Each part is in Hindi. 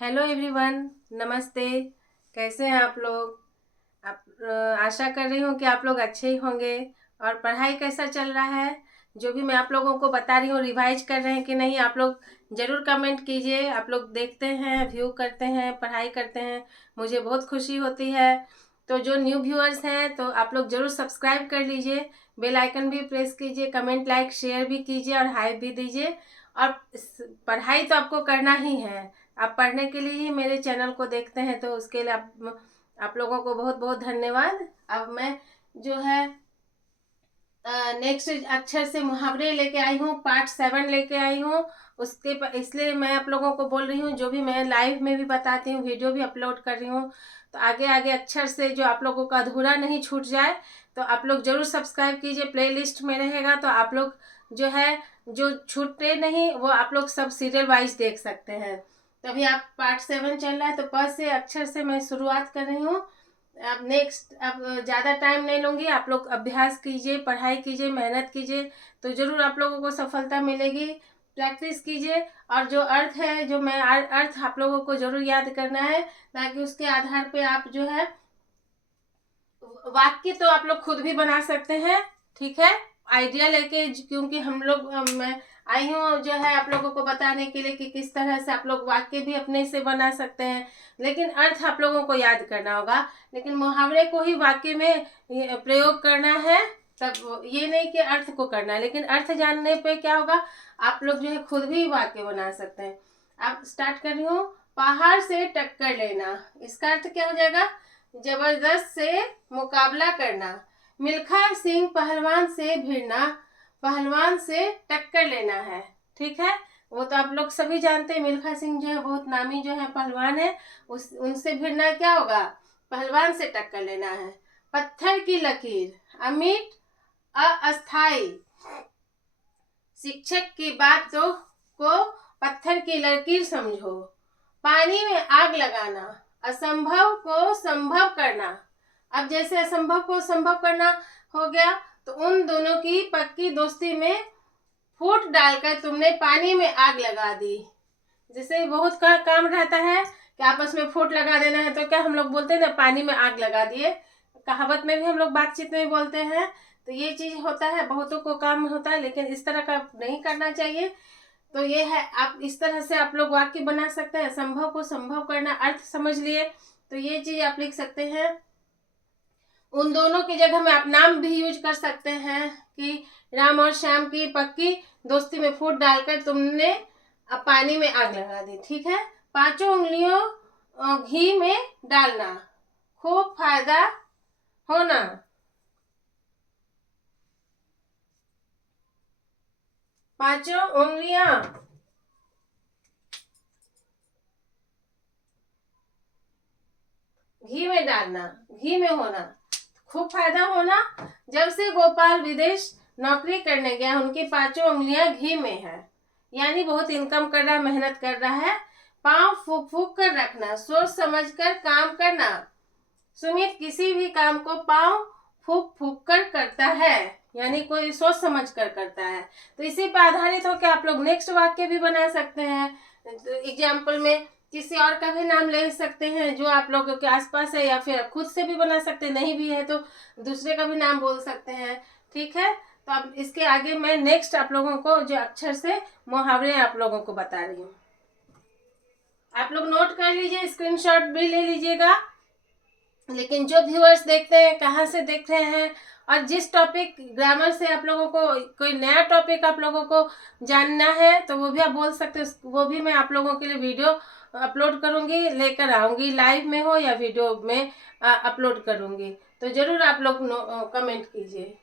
Hello everyone. नमस्ते। कैसे हैं आप लोग? आप आशा कर रही हूँ कि आप लोग अच्छे ही होंगे। और पढ़ाई कैसा चल रहा है? जो भी मैं आप लोगों को बता रही हूँ, रिवाइज कर रहे हैं कि नहीं, आप लोग ज़रूर कमेंट कीजिए। आप लोग देखते हैं, व्यू करते हैं, पढ़ाई करते हैं, मुझे बहुत खुशी होती है। तो जो न्यू व्यूअर्स हैं तो आप लोग ज़रूर सब्सक्राइब कर लीजिए, बेल आइकन भी प्रेस कीजिए, कमेंट लाइक शेयर भी कीजिए और हाई भी दीजिए। और पढ़ाई तो आपको करना ही है। आप पढ़ने के लिए ही मेरे चैनल को देखते हैं, तो उसके लिए आप लोगों को बहुत बहुत धन्यवाद। अब मैं जो है नेक्स्ट अक्षर से मुहावरे लेके आई हूँ, पार्ट 7 लेके आई हूँ। इसलिए मैं आप लोगों को बोल रही हूँ, जो भी मैं लाइव में भी बताती हूँ, वीडियो भी अपलोड कर रही हूँ, तो आगे आगे अक्षर से जो आप लोगों का अधूरा नहीं छूट जाए, तो आप लोग जरूर सब्सक्राइब कीजिए। प्लेलिस्ट में रहेगा, तो आप लोग जो है, जो छूटे नहीं वो आप लोग सब सीरियल वाइज देख सकते हैं। तो अभी आप पार्ट 7 चल रहा है, तो प से अक्षर से मैं शुरुआत कर रही हूँ। अब नेक्स्ट, अब ज़्यादा टाइम नहीं लूँगी। आप लोग अभ्यास कीजिए, पढ़ाई कीजिए, मेहनत कीजिए, तो ज़रूर आप लोगों को सफलता मिलेगी। प्रैक्टिस कीजिए। और जो अर्थ है, जो मैं अर्थ आप लोगों को ज़रूर याद करना है, ताकि उसके आधार पे आप जो है वाक्य तो आप लोग खुद भी बना सकते हैं। ठीक है, आइडिया लेके, क्योंकि हम लोग मैं आई हूँ जो है आप लोगों को बताने के लिए कि किस तरह से आप लोग वाक्य भी अपने से बना सकते हैं, लेकिन अर्थ आप लोगों को याद करना होगा। लेकिन मुहावरे को ही वाक्य में प्रयोग करना है, तब ये नहीं कि अर्थ को करना है, लेकिन अर्थ जानने पे क्या होगा, आप लोग जो है खुद भी वाक्य बना सकते हैं। अब स्टार्ट कर रही हूँ। पहाड़ से टक्कर लेना, इसका अर्थ क्या हो जाएगा? जबरदस्त से मुकाबला करना। मिल्खा सिंह पहलवान से भिड़ना, पहलवान से टक्कर लेना है। ठीक है, वो तो आप लोग सभी जानते हैं, मिल्खा सिंह जो है बहुत नामी जो है पहलवान है। उनसे भिड़ना क्या होगा? पहलवान से टक्कर लेना है। पत्थर की लकीर, अमिट अस्थाई। शिक्षक की बात को पत्थर की लकीर समझो। पानी में आग लगाना, असंभव को संभव करना। अब जैसे असंभव को संभव करना हो गया, तो उन दोनों की पक्की दोस्ती में फूट डालकर तुमने पानी में आग लगा दी। जैसे बहुत का काम रहता है कि आपस में फूट लगा देना है, तो क्या हम लोग बोलते हैं ना, पानी में आग लगा दिए। कहावत में भी हम लोग बातचीत में बोलते हैं। तो ये चीज होता है, बहुतों को काम होता है, लेकिन इस तरह का नहीं करना चाहिए। तो ये है, आप इस तरह से आप लोग वाक्य बना सकते हैं। संभव को संभव करना, अर्थ समझ लिए, तो ये चीज आप लिख सकते हैं। उन दोनों की जगह में आप नाम भी यूज कर सकते हैं कि राम और श्याम की पक्की दोस्ती में फूट डालकर तुमने अब पानी में आग लगा दी। ठीक है, पांचों उंगलियों घी में डालना, खूब फायदा होना। पांचों उंगलियां घी में डालना, घी में होना, खूब फायदा होना। जब से गोपाल विदेश नौकरी करने गया, उनकी पांचों उंगलियां घी में है, यानी बहुत इनकम कर रहा, मेहनत कर रहा है। पांव फूक फूक कर रखना, सोच समझ कर काम करना। सुमित किसी भी काम को पांव फूक फूक कर करता है, यानी कोई सोच समझ कर करता है। तो इसी पर आधारित होकर आप लोग नेक्स्ट वाक्य भी बना सकते हैं। एग्जाम्पल में किसी और का भी नाम ले सकते हैं जो आप लोगों के आसपास है, या फिर खुद से भी बना सकते हैं, नहीं भी है तो दूसरे का भी नाम बोल सकते हैं। ठीक है, तो अब इसके आगे मैं नेक्स्ट आप लोगों को जो अक्षर से मुहावरे आप लोगों को बता रही हूँ। आप लोग नोट कर लीजिए, स्क्रीनशॉट भी ले लीजिएगा। लेकिन जो व्यूअर्स देखते हैं, कहाँ से देख रहे हैं, और जिस टॉपिक ग्रामर से आप लोगों को कोई नया टॉपिक आप लोगों को जानना है, तो वो भी आप बोल सकते हो। वो भी मैं आप लोगों के लिए वीडियो अपलोड करूंगी, लेकर आऊंगी, लाइव में हो या वीडियो में अपलोड करूंगी। तो जरूर आप लोग कमेंट कीजिए।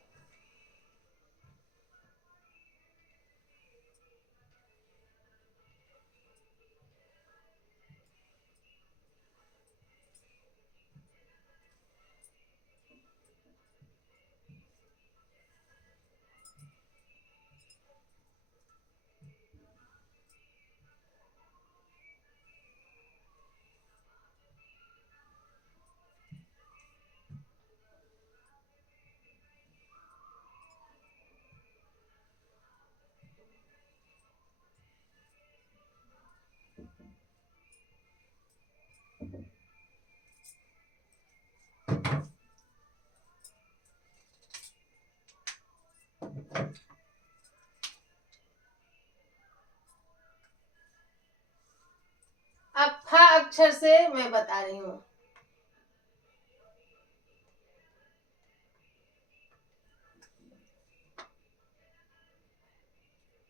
अक्षर से मैं बता रही हूँ।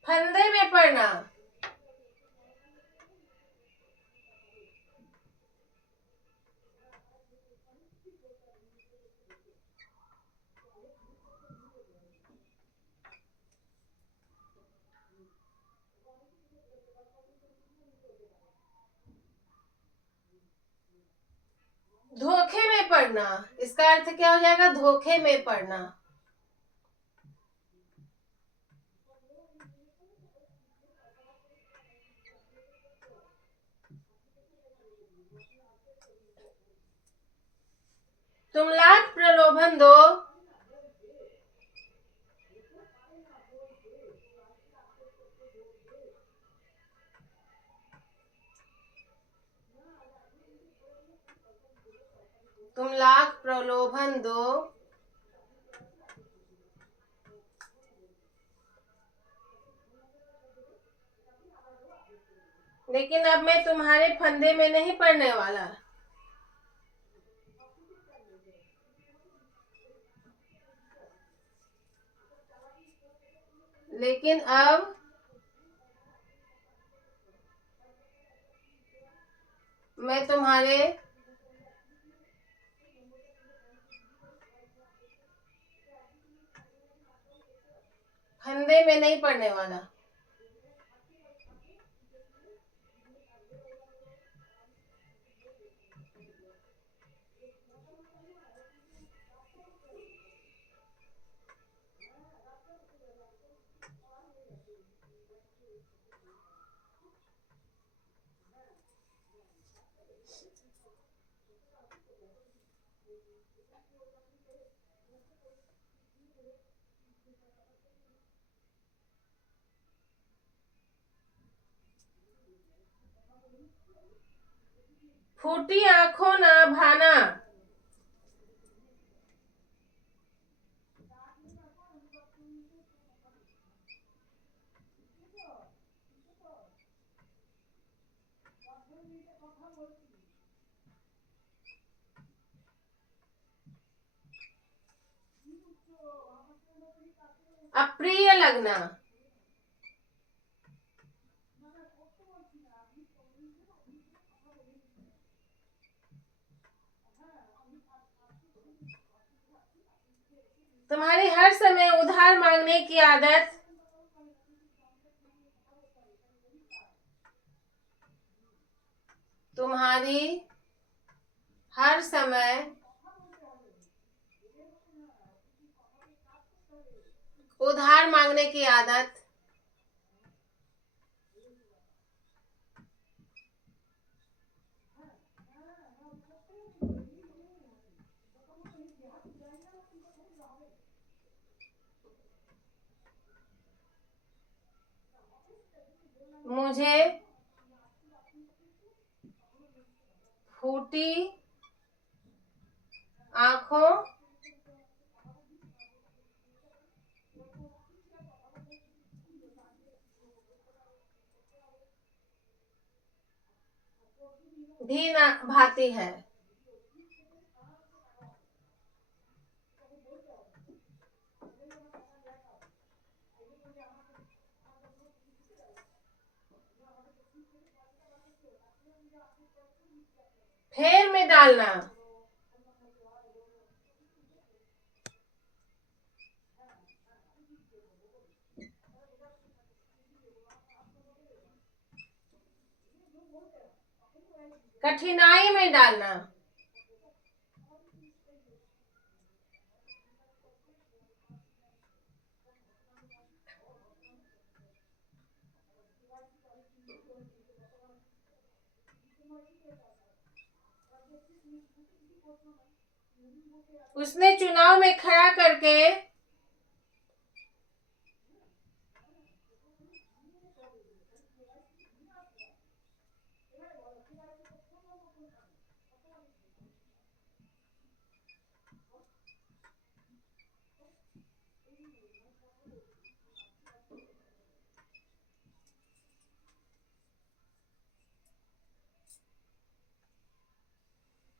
फंदे में पड़ना, धोखे में पड़ना। इसका अर्थ क्या हो जाएगा? धोखे में पड़ना। तुम लाख प्रलोभन दो, तुम लाख प्रलोभन दो, लेकिन अब मैं तुम्हारे फंदे में नहीं पड़ने वाला। लेकिन अब मैं तुम्हारे फंदे में नहीं पड़ने वाला। फूटी आंखों ना भाना, अप्रिय लगना। तुम्हारी हर समय उधार मांगने की आदत, तुम्हारी हर समय उधार मांगने की आदत मुझे फूटी आंखों भी न भाती है। फेर में डालना, कठिनाई में डालना, उसने चुनाव में खड़ा करके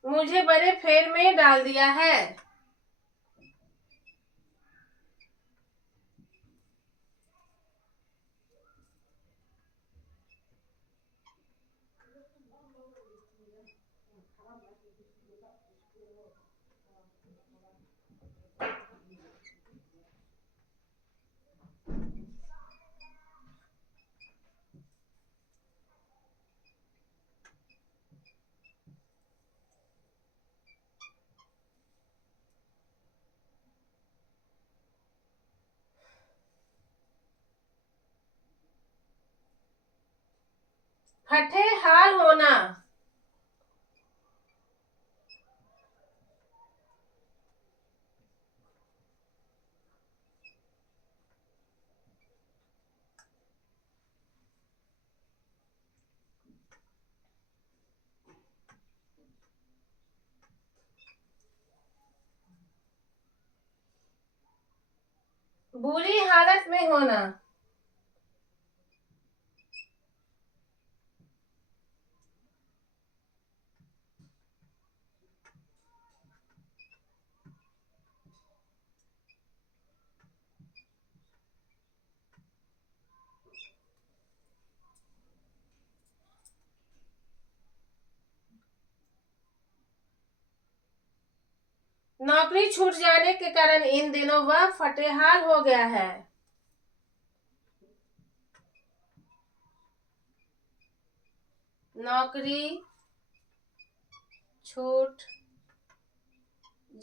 मुझे बड़े फेर में डाल दिया है। फटे हाल होना। बुरी हालत में होना। नौकरी छूट जाने के कारण इन दिनों वह फटेहाल हो गया है। नौकरी छूट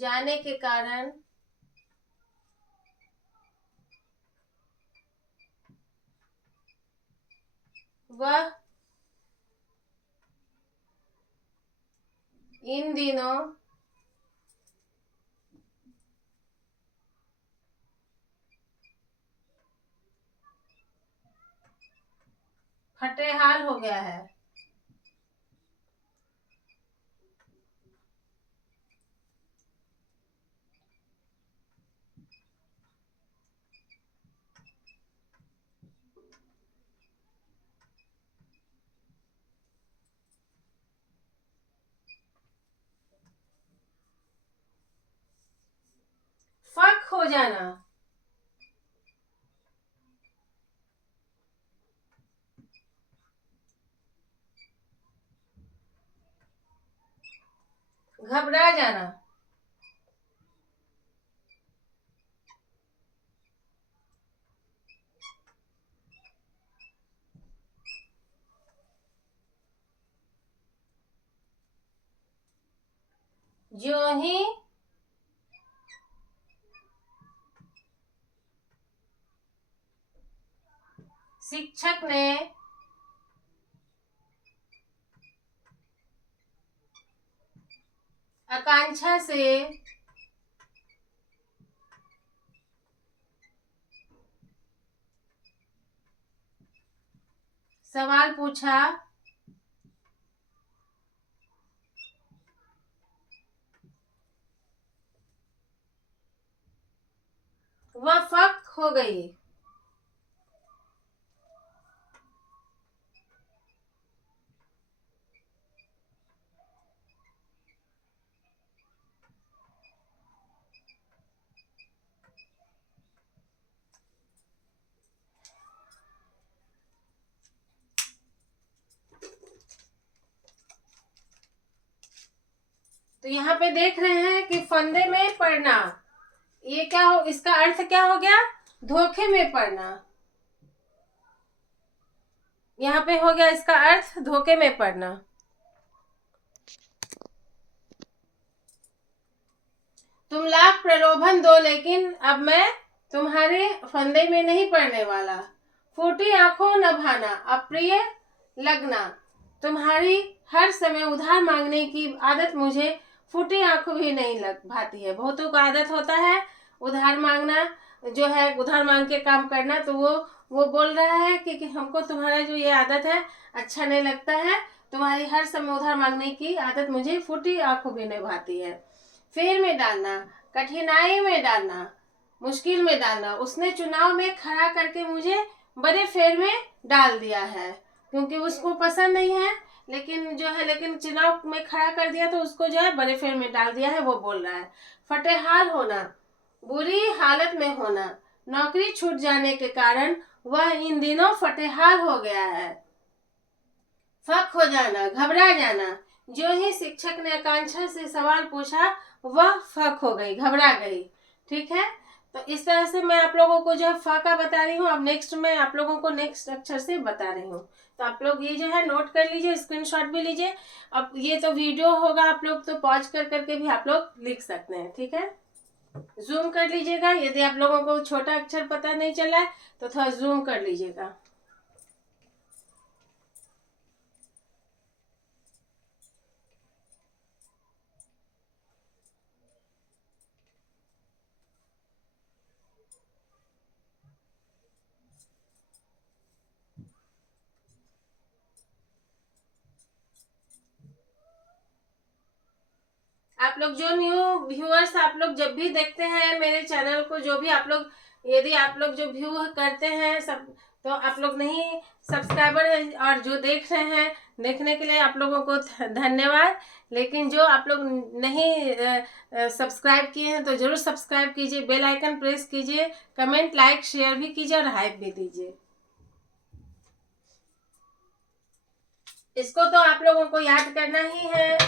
जाने के कारण वह इन दिनों फटेहाल हो गया है। फक हो जाना। घबरा जाना। जो ही शिक्षक ने आकांक्षा से सवाल पूछा, वह फक हो गई। तो यहाँ पे देख रहे हैं कि फंदे में पड़ना, ये क्या हो, इसका अर्थ क्या हो गया? धोखे में पड़ना। यहाँ पे हो गया इसका अर्थ धोखे में पड़ना। तुम लाख प्रलोभन दो लेकिन अब मैं तुम्हारे फंदे में नहीं पड़ने वाला। फूटी आंखों न भाना, अप्रिय लगना। तुम्हारी हर समय उधार मांगने की आदत मुझे फूटी आंखों भी नहीं लग भाती है। बहुतों को आदत होता है उधार मांगना, जो है उधार मांग के काम करना। तो वो बोल रहा है कि हमको तुम्हारा जो ये आदत है अच्छा नहीं लगता है। तुम्हारी हर समय उधार मांगने की आदत मुझे फूटी आंखों भी नहीं भाती है। फेर में डालना, कठिनाई में डालना, मुश्किल में डालना। उसने चुनाव में खड़ा करके मुझे बड़े फेर में डाल दिया है, क्योंकि उसको पसंद नहीं है लेकिन जो है लेकिन चुनाव में खड़ा कर दिया तो उसको जो है बड़े फेर में डाल दिया है। वो बोल रहा है फटेहाल होना, बुरी हालत में होना, नौकरी छूट जाने के कारण वह इन दिनों फटेहाल हो गया है। फक हो जाना, घबरा जाना। जो ही शिक्षक ने आकांक्षा से सवाल पूछा वह फक हो गई, घबरा गई। ठीक है, तो इस तरह से मैं आप लोगों को जो है फाका बता रही हूँ। अब नेक्स्ट मैं आप लोगों को नेक्स्ट अक्षर से बता रही हूँ। तो आप लोग ये जो है नोट कर लीजिए, स्क्रीनशॉट भी लीजिए। अब ये तो वीडियो होगा, आप लोग तो पॉज कर करके भी आप लोग लिख सकते हैं। ठीक है, जूम कर लीजिएगा। यदि आप लोगों को छोटा अक्षर पता नहीं चला है तो थोड़ा जूम कर लीजिएगा। आप लोग जो न्यू व्यूअर्स आप लोग जब भी देखते हैं मेरे चैनल को, जो भी आप लोग यदि आप लोग जो व्यू करते हैं सब, तो आप लोग नहीं सब्सक्राइबर हैं और जो देख रहे हैं, देखने के लिए आप लोगों को धन्यवाद। लेकिन जो आप लोग नहीं सब्सक्राइब किए हैं तो जरूर सब्सक्राइब कीजिए, बेल आइकन प्रेस कीजिए, कमेंट लाइक शेयर भी कीजिए और हाइप भी दीजिए। इसको तो आप लोगों को याद करना ही है,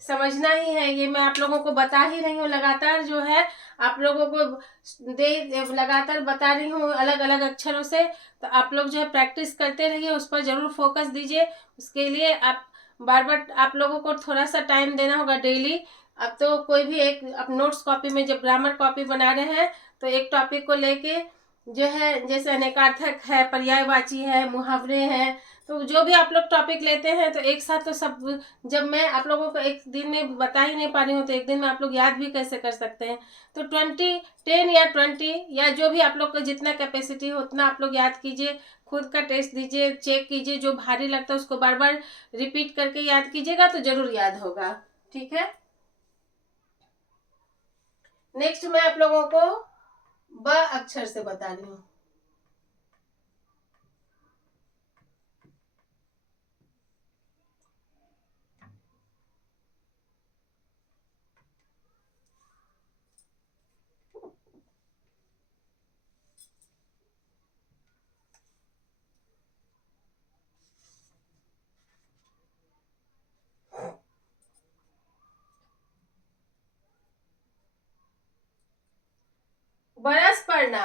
समझना ही है। ये मैं आप लोगों को बता ही रही हूँ, लगातार जो है आप लोगों को लगातार बता रही हूँ अलग अलग अक्षरों से। तो आप लोग जो है प्रैक्टिस करते रहिए, उस पर जरूर फोकस दीजिए। उसके लिए आप बार बार आप लोगों को थोड़ा सा टाइम देना होगा डेली। अब तो कोई भी एक अब नोट्स कॉपी में जब ग्रामर कॉपी बना रहे हैं तो एक टॉपिक को लेके जो है, जैसे अनेकार्थक है, पर्यायवाची है, मुहावरे हैं, तो जो भी आप लोग टॉपिक लेते हैं तो एक साथ तो सब, जब मैं आप लोगों को एक दिन में बता ही नहीं पा रही हूँ तो एक दिन में आप लोग याद भी कैसे कर सकते हैं। तो 10 या 20 या जो भी आप लोग को जितना कैपेसिटी हो उतना आप लोग याद कीजिए, खुद का टेस्ट दीजिए, चेक कीजिए। जो भारी लगता है उसको बार बार रिपीट करके याद कीजिएगा तो जरूर याद होगा। ठीक है, नेक्स्ट मैं आप लोगों को ब अक्षर से बता रही हूँ। बरस पड़ना,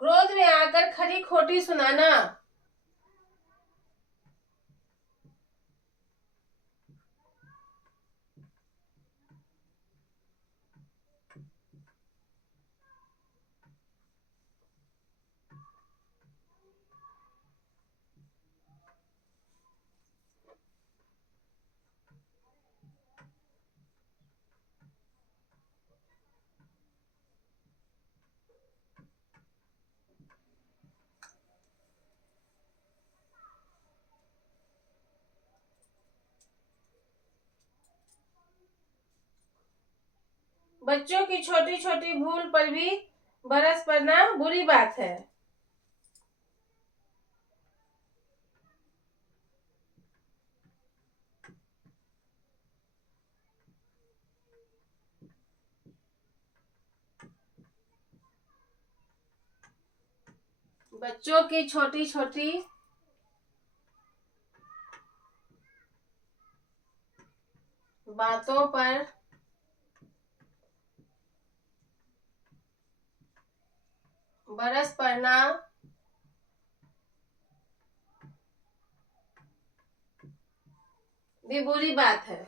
क्रोध में आकर खरी खोटी सुनाना, बच्चों की छोटी छोटी भूल पर भी बरस पड़ना बुरी बात है। बच्चों की छोटी छोटी बातों पर बरस पड़ना भी बुरी बात है।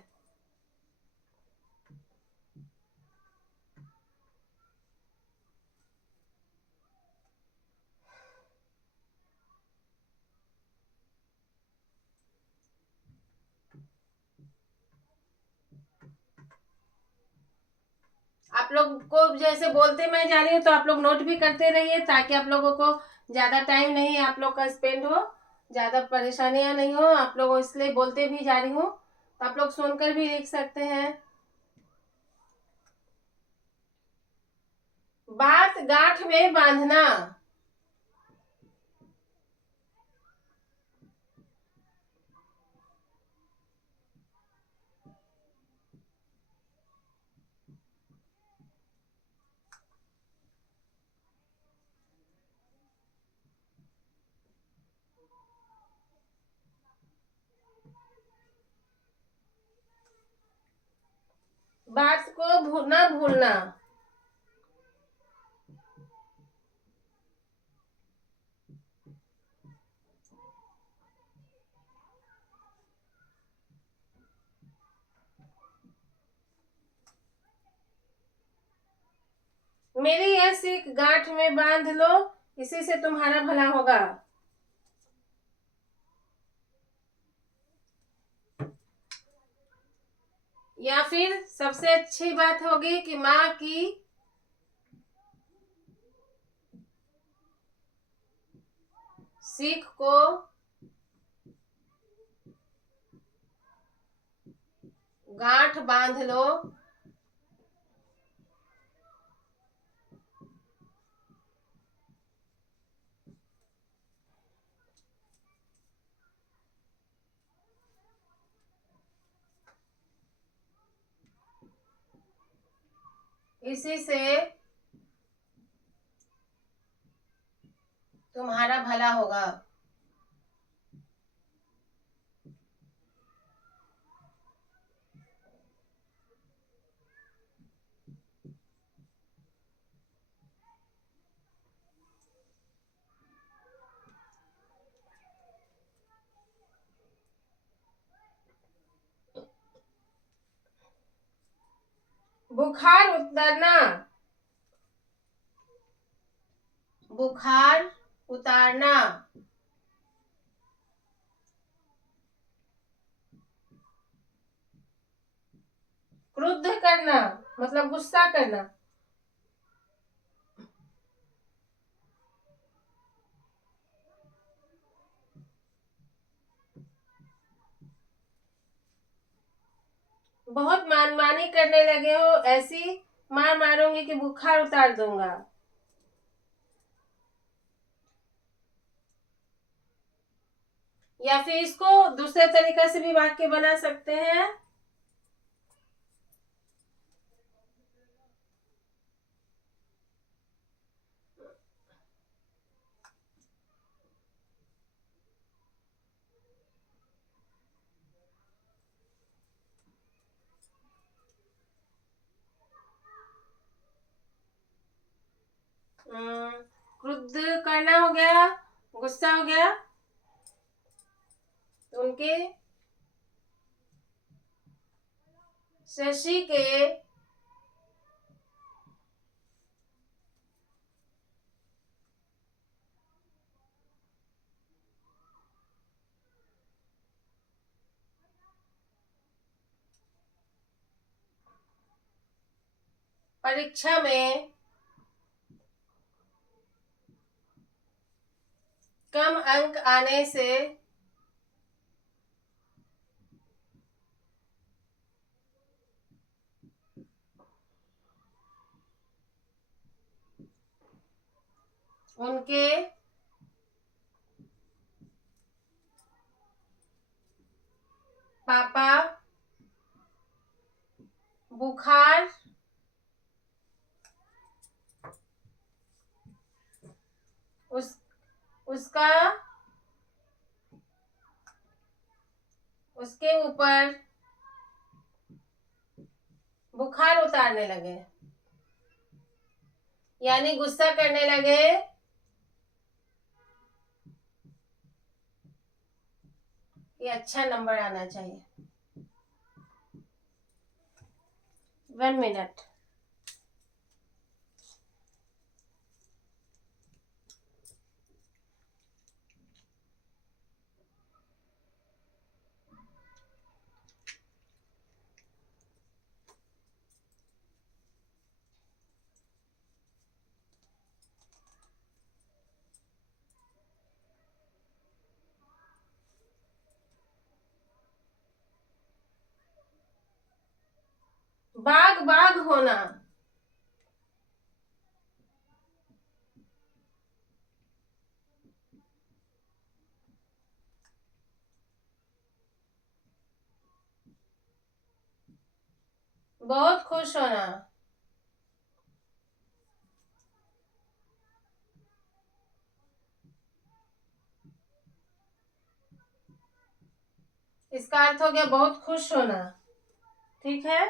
आप लोग को जैसे बोलते मैं जा रही हूँ तो आप लोग नोट भी करते रहिए, ताकि आप लोगों को ज्यादा टाइम नहीं आप लोग का स्पेंड हो, ज्यादा परेशानियां नहीं हो आप लोगों, इसलिए बोलते भी जा रही हूँ। तो आप लोग सुनकर भी लिख सकते हैं। बात गांठ में बांधना। बात को ना भूलना। मेरी यह सीख गांठ में बांध लो, इसी से तुम्हारा भला होगा। या फिर सबसे अच्छी बात होगी कि माँ की सीख को गांठ बांध लो, इसी से तुम्हारा भला होगा। बुखार उतरना। बुखार उतारना। क्रुद्ध करना मतलब गुस्सा करना। बहुत मनमानी करने लगे हो, ऐसी मार मारूंगी कि बुखार उतार दूंगा। या फिर इसको दूसरे तरीके से भी वाक्य बना सकते हैं। क्रुद्ध करना हो गया, गुस्सा हो गया। उनके शशि के परीक्षा में कम अंक आने से उनके पापा बुखार उसका उसके ऊपर बुखार उतारने लगे, यानी गुस्सा करने लगे। ये अच्छा नंबर आना चाहिए। 1 मिनट। बाग बाग होना। बहुत खुश होना। इसका अर्थ हो गया बहुत खुश होना। ठीक है।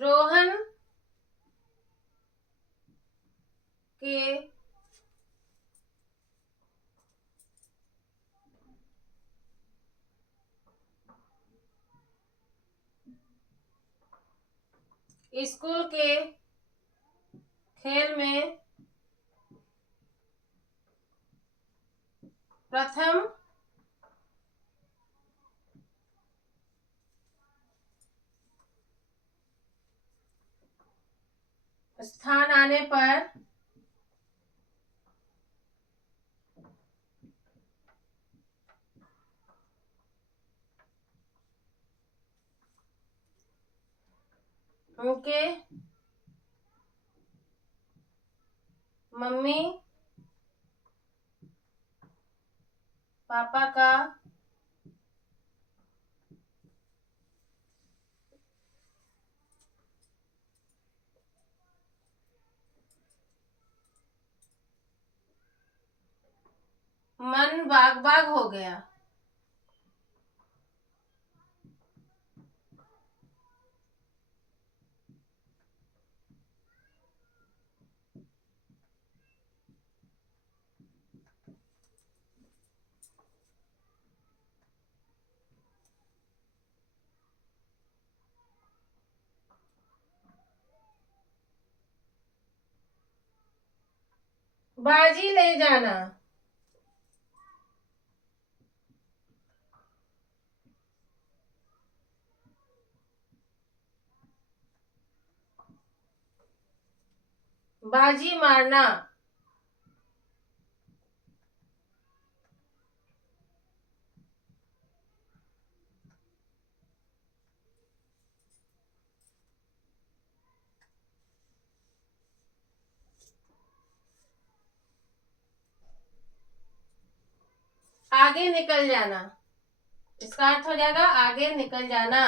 रोहन के स्कूल के खेल में प्रथम स्थान आने पर उनके मम्मी पापा का मन बाग बाग हो गया। बाजी ले जाना। बाजी मारना। आगे निकल जाना। इसका अर्थ हो जाएगा आगे निकल जाना।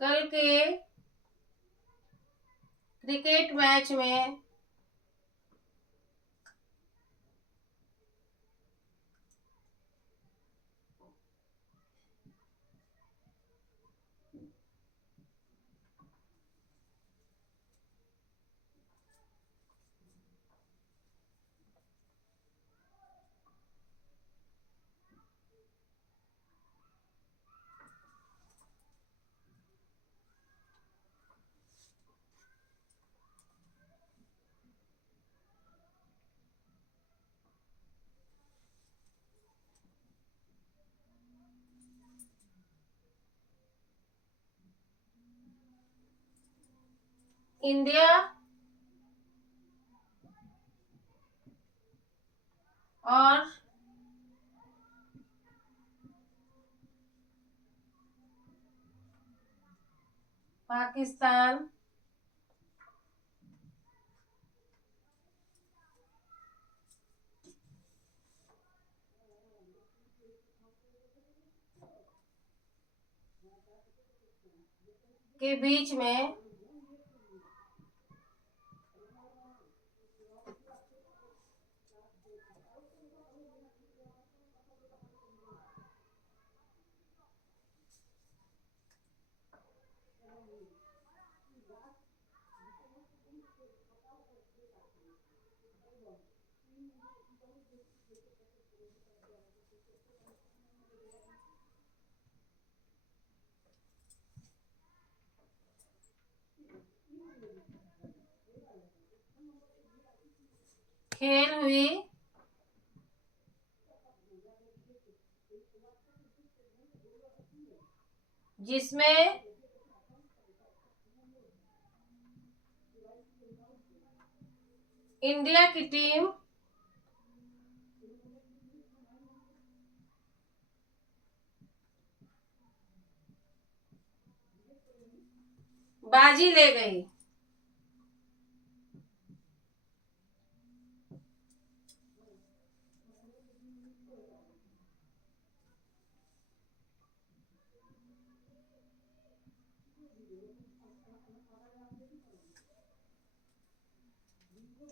कल के क्रिकेट मैच में इंडिया और पाकिस्तान के बीच में खेल हुई जिसमें इंडिया की टीम बाजी ले गई।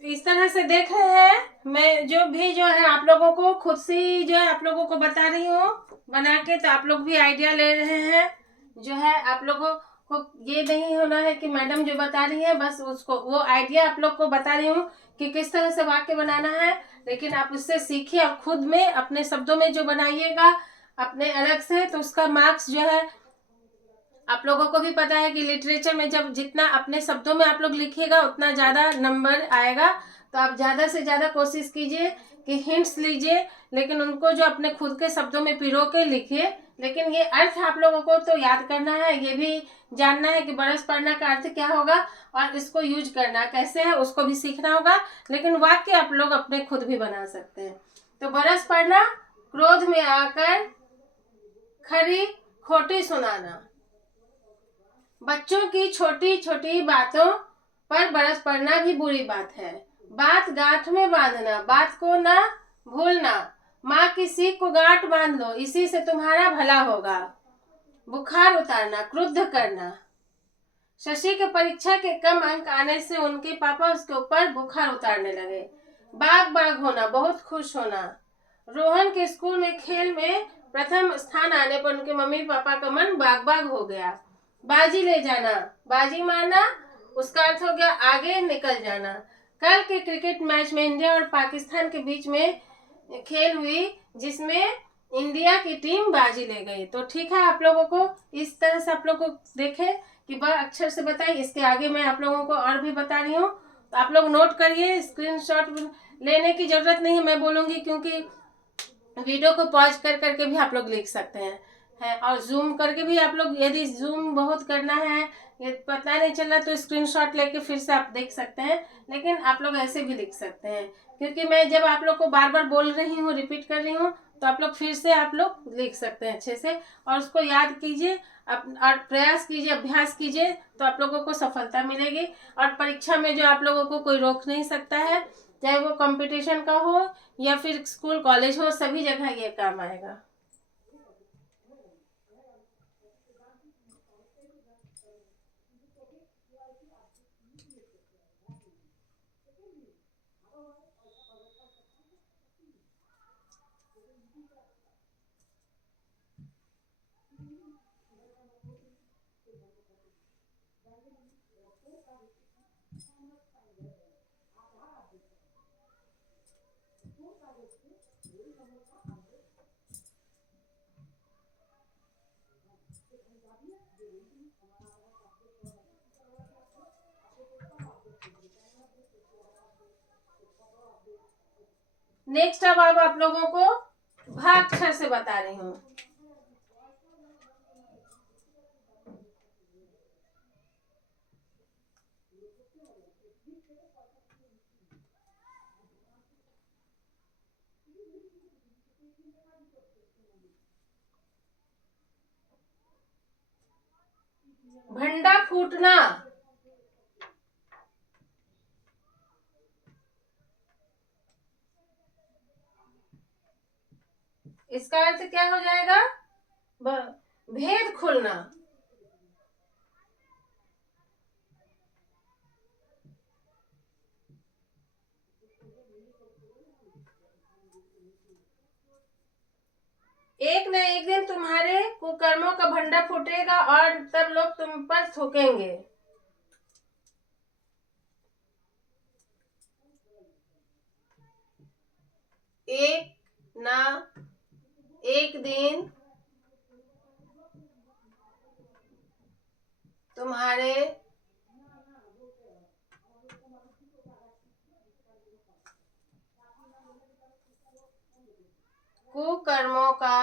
इस तरह से देख रहे हैं, मैं जो भी जो है आप लोगों को खुद से ही जो है आप लोगों को बता रही हूँ बना के, तो आप लोग भी आइडिया ले रहे हैं। जो है आप लोगों को ये नहीं होना है कि मैडम जो बता रही है बस उसको वो आइडिया आप लोग को बता रही हूँ कि किस तरह से वाक्य बनाना है, लेकिन आप उससे सीखिए और खुद में अपने शब्दों में जो बनाइएगा अपने अलग से, तो उसका मार्क्स जो है आप लोगों को भी पता है कि लिटरेचर में जब जितना अपने शब्दों में आप लोग लिखिएगा उतना ज़्यादा नंबर आएगा। तो आप ज़्यादा से ज़्यादा कोशिश कीजिए कि हिंट्स लीजिए, लेकिन उनको जो अपने खुद के शब्दों में पिरो के लिखिए। लेकिन ये अर्थ आप लोगों को तो याद करना है, ये भी जानना है कि बरस पढ़ना का अर्थ क्या होगा और इसको यूज करना कैसे है उसको भी सीखना होगा। लेकिन वाक्य आप लोग अपने खुद भी बना सकते हैं। तो बरस पढ़ना, क्रोध में आकर खरी खोटी सुनाना। बच्चों की छोटी छोटी बातों पर बरस पड़ना भी बुरी बात है। बात गांठ में बांधना, बात को ना भूलना। माँ की सीख को गांठ बांध लो, इसी से तुम्हारा भला होगा। बुखार उतारना, क्रुद्ध करना। शशि के परीक्षा के कम अंक आने से उनके पापा उसके ऊपर बुखार उतारने लगे। बाग बाग होना, बहुत खुश होना। रोहन के स्कूल में खेल में प्रथम स्थान आने पर उनके मम्मी पापा का मन बाग बाग हो गया। बाजी ले जाना, बाजी मारना, उसका अर्थ हो गया आगे निकल जाना। कल के क्रिकेट मैच में इंडिया और पाकिस्तान के बीच में खेल हुई जिसमें इंडिया की टीम बाजी ले गई। तो ठीक है, आप लोगों को इस तरह से आप लोग को देखे कि ब अक्षर से बताइए। इसके आगे मैं आप लोगों को और भी बता रही हूँ, तो आप लोग नोट करिए। स्क्रीनशॉट लेने की जरूरत नहीं है, मैं बोलूंगी, क्योंकि वीडियो को पॉज कर करके भी आप लोग लिख सकते हैं और जूम करके भी आप लोग, यदि जूम बहुत करना है ये पता नहीं चल रहा तो स्क्रीनशॉट लेके फिर से आप देख सकते हैं। लेकिन आप लोग ऐसे भी लिख सकते हैं, क्योंकि मैं जब आप लोग को बार बार बोल रही हूँ, रिपीट कर रही हूँ, तो आप लोग फिर से आप लोग लिख सकते हैं अच्छे से। और उसको याद कीजिए और प्रयास कीजिए, अभ्यास कीजिए, तो आप लोगों को सफलता मिलेगी। और परीक्षा में जो आप लोगों को कोई रोक नहीं सकता है, चाहे वो कंपटीशन का हो या फिर स्कूल कॉलेज हो, सभी जगह ये काम आएगा। नेक्स्ट अब आप लोगों को भाक्षर से बता रही हूँ। भंडा फूटना। इसका अर्थ क्या हो जाएगा? भेद खुलना। एक न एक दिन तुम्हारे कुकर्मों का भंडा फूटेगा और तब लोग तुम पर थूकेंगे। एक न एक दिन तुम्हारे कुकर्मों का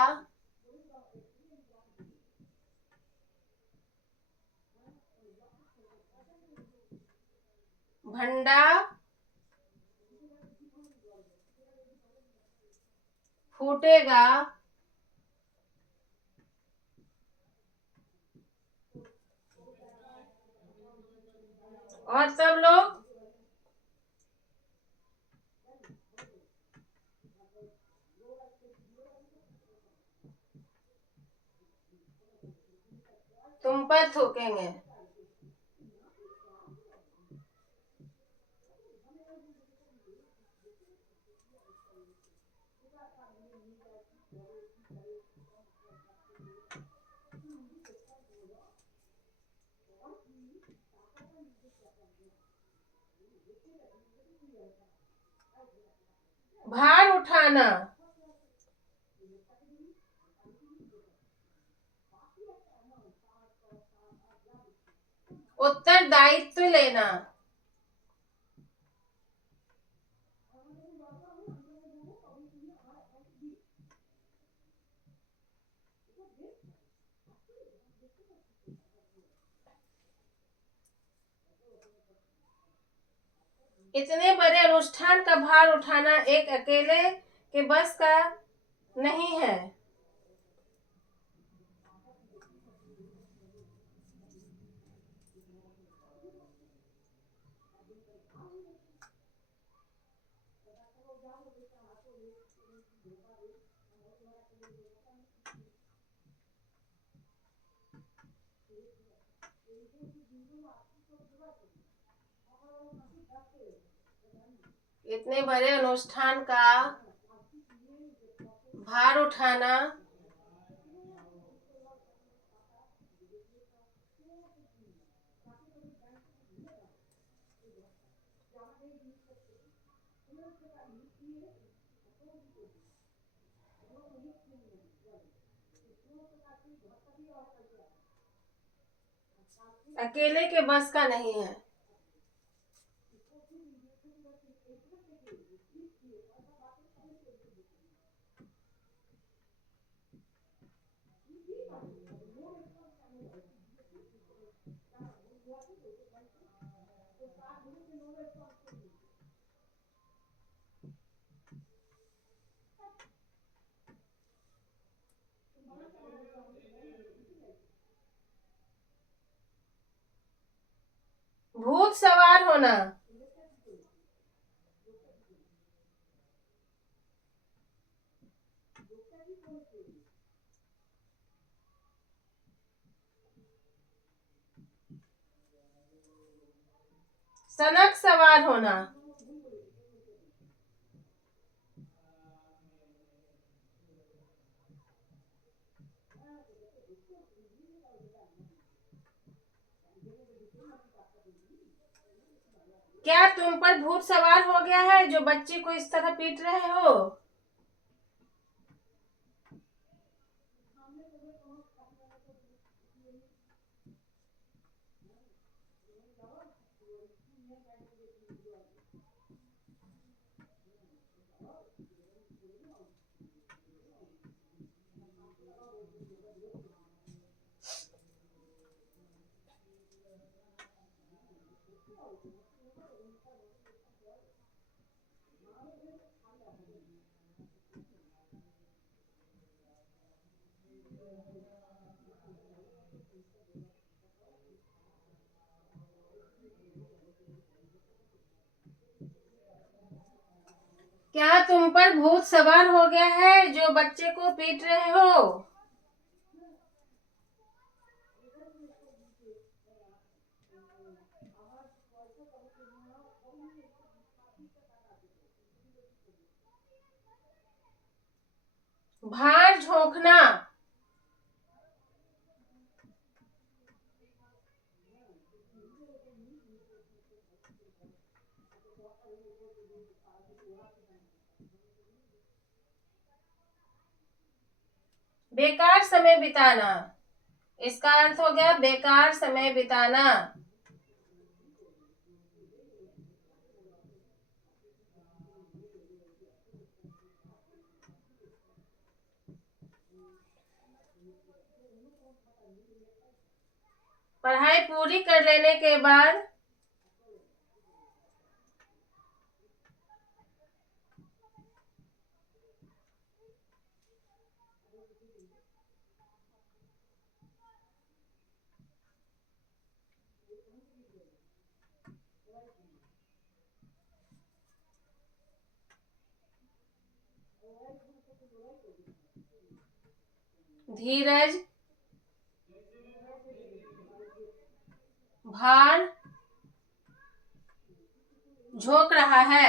भंडा फूटेगा और सब लोग तुम पर थूकेंगे। भार उठाना। उत्तरदायित्व लेना। इतने बड़े अनुष्ठान का भार उठाना एक अकेले के बस का नहीं है। इतने बड़े अनुष्ठान का भार उठाना अकेले के बस का नहीं है। भूत सवार होना। सनक सवार होना। क्या तुम पर भूत सवार हो गया है जो बच्चे को इस तरह पीट रहे हो? क्या तुम पर भूत सवार हो गया है जो बच्चे को पीट रहे हो? भार झोंकना। बेकार समय बिताना। इसका अर्थ हो गया बेकार समय बिताना। पढ़ाई पूरी कर लेने के बाद धीरज, भार झोंक रहा है।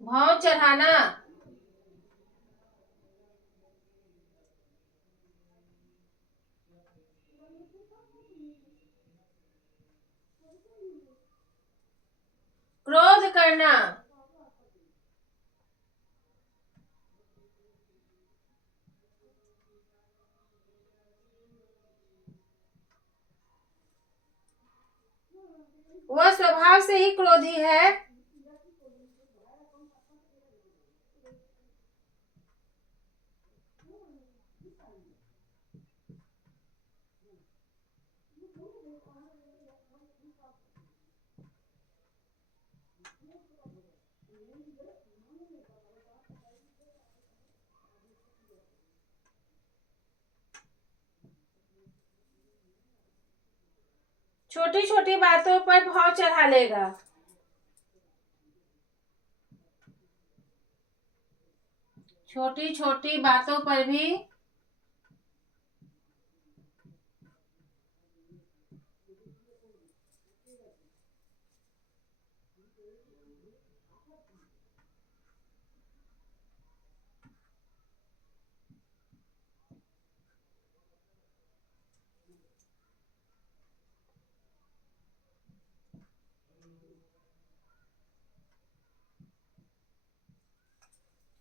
भाव चढ़ाना। क्रोध करना। वह स्वभाव से ही क्रोधी है। छोटी छोटी बातों पर भाव चढ़ा लेगा। छोटी छोटी बातों पर भी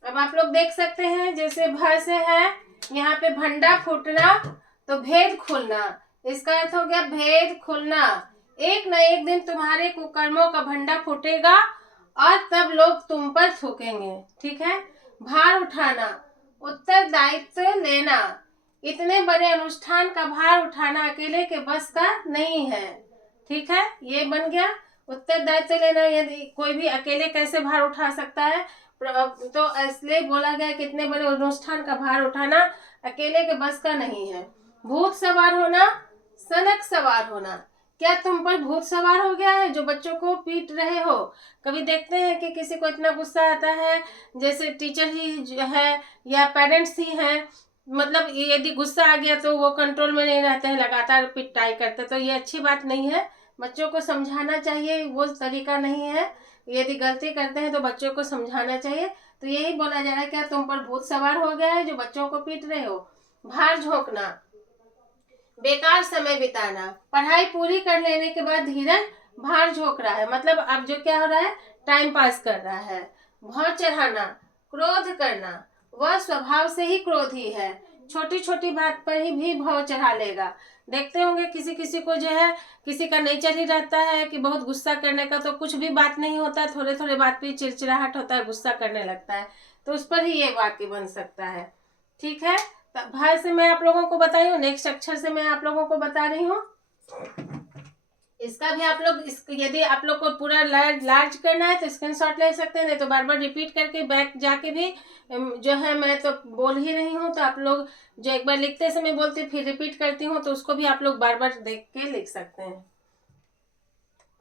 अब आप लोग देख सकते हैं जैसे भ से है, यहाँ पे भंडा फूटना तो भेद खुलना। इसका अर्थ हो गया भेद खुलना। एक न एक दिन तुम्हारे कुकर्मों का भंडा फूटेगा और तब लोग तुम पर थूकेंगे। ठीक है। भार उठाना, उत्तरदायित्व लेना। इतने बड़े अनुष्ठान का भार उठाना अकेले के बस का नहीं है। ठीक है, ये बन गया उत्तरदायित्व लेना। यदि कोई भी अकेले कैसे भार उठा सकता है, तो इसलिए बोला गया कि इतने बड़े अनुष्ठान का भार उठाना अकेले के बस का नहीं है। भूत सवार होना, सनक सवार होना। क्या तुम पर भूत सवार हो गया है जो बच्चों को पीट रहे हो? कभी देखते हैं कि किसी को इतना गुस्सा आता है, जैसे टीचर ही जो है या पेरेंट्स ही हैं, मतलब यदि गुस्सा आ गया तो वो कंट्रोल में नहीं रहते हैं, लगातार पिटाई करते, तो ये अच्छी बात नहीं है। बच्चों को समझाना चाहिए, वो तरीका नहीं है। यदि गलती करते हैं तो बच्चों को समझाना चाहिए। तो यही बोला जा रहा है, क्या तुम पर भूत सवार हो गया है जो बच्चों को पीट रहे हो? भार झोंकना, बेकार समय बिताना। पढ़ाई पूरी कर लेने के बाद धीरज भार झोंक रहा है, मतलब अब जो क्या हो रहा है, टाइम पास कर रहा है। भाव चढ़ाना, क्रोध करना। वह स्वभाव से ही क्रोधी है। छोटी छोटी बात पर ही भी भाव चढ़ा लेगा। देखते होंगे किसी किसी को जो है, किसी का नेचर ही रहता है कि बहुत गुस्सा करने का, तो कुछ भी बात नहीं होता है, थोड़े थोड़े बात पे चिड़चिड़ाहट होता है, गुस्सा करने लगता है, तो उस पर ही ये वाक्य बन सकता है। ठीक है, तो भाई से मैं आप लोगों को बताई हूँ, नेक्स्ट अक्षर से मैं आप लोगों को बता रही हूँ। इसका भी आप लोग यदि आप लोग को पूरा लार्ज करना है तो स्क्रीनशॉट ले सकते हैं, नहीं तो बार बार रिपीट करके बैक जाके भी जो है, मैं तो बोल ही रही हूँ, तो आप लोग जो एक बार लिखते समय बोलते फिर रिपीट करती हूँ, तो उसको भी आप लोग बार बार देख के लिख सकते हैं।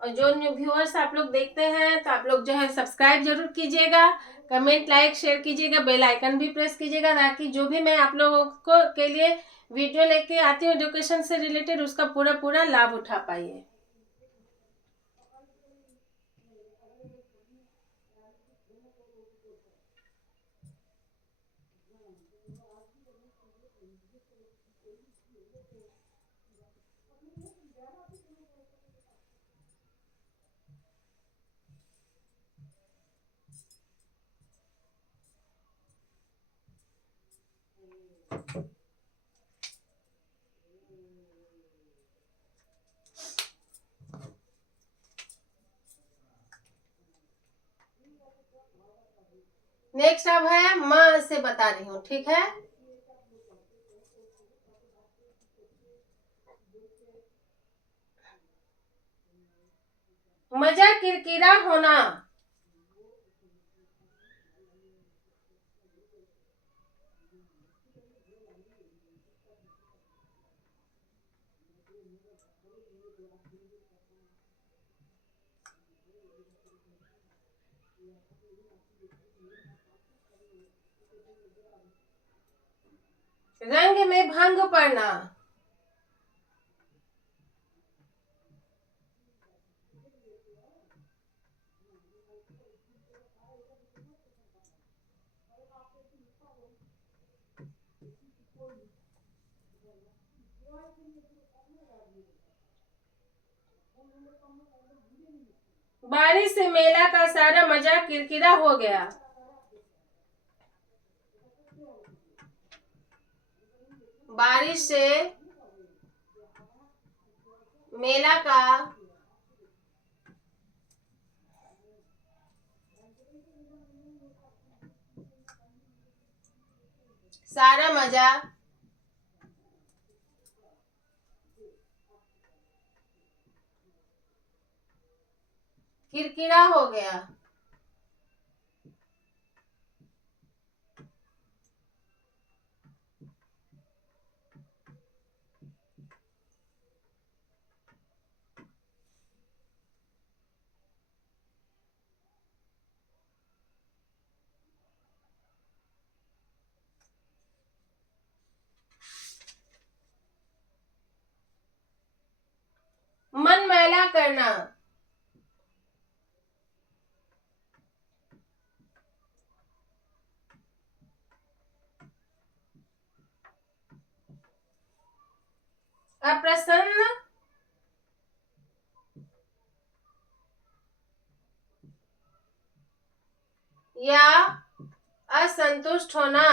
और जो न्यू व्यूअर्स आप लोग देखते हैं तो आप लोग जो है सब्सक्राइब जरूर कीजिएगा, कमेंट लाइक शेयर कीजिएगा, बेल आइकन भी प्रेस कीजिएगा, ताकि जो भी मैं आप लोगों को के लिए वीडियो लेके आती हूँ एजुकेशन से रिलेटेड, उसका पूरा पूरा लाभ उठा पाइए। नेक्स्ट अब है माँ से बता रही हूँ, ठीक है। मजा किरकिरा होना, रंग में भंग पड़ना, बारिश से मेला का सारा मजा किरकिरा हो गया, बारिश से मेला का सारा मजा किरकिरा हो गया। मन मैला करना, अप्रसन्न या असंतुष्ट होना,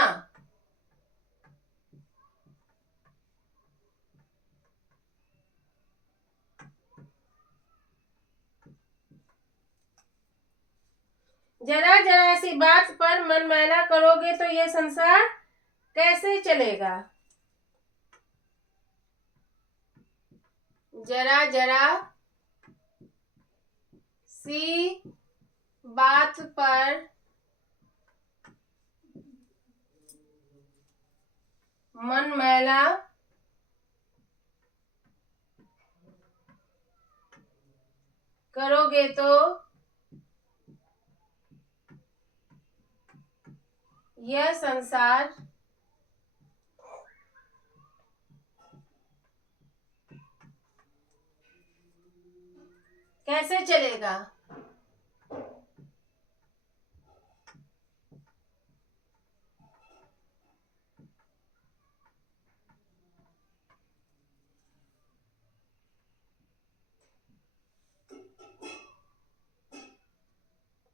जरा जरा सी बात पर मन मैला करोगे तो ये संसार कैसे चलेगा। जरा जरा सी बात पर मन मैला करोगे तो यह संसार कैसे चलेगा।